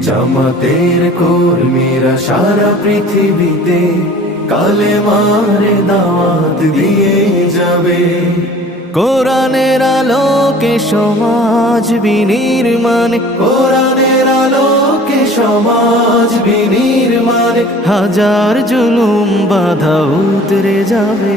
জামাতের কর্মীরা সারা পৃথিবীতে কালে মারে দাওয়াত দিয়ে যাবে। কোরআনের আলোকে সমাজ বিনির্মাণ। কোরআনের আলোকে সমাজ বিনির্মাণ। হাজার জুলুম বাধা উতরে যাবে।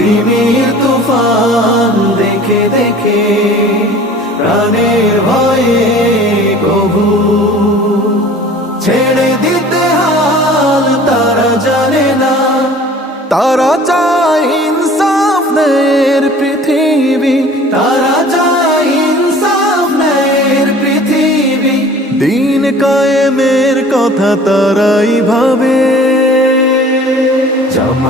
তিমির তুফান দেখে দেখে প্রাণের ভয়ে কবু ছেড়ে দিতে হাল তারা জানে না। তারা চায় ইনসাফ নের পৃথিবী। তারা যায় ইনসাফ ন্যায়ের পৃথিবী। দিন কায়েমের কথা তারাই ভাবে।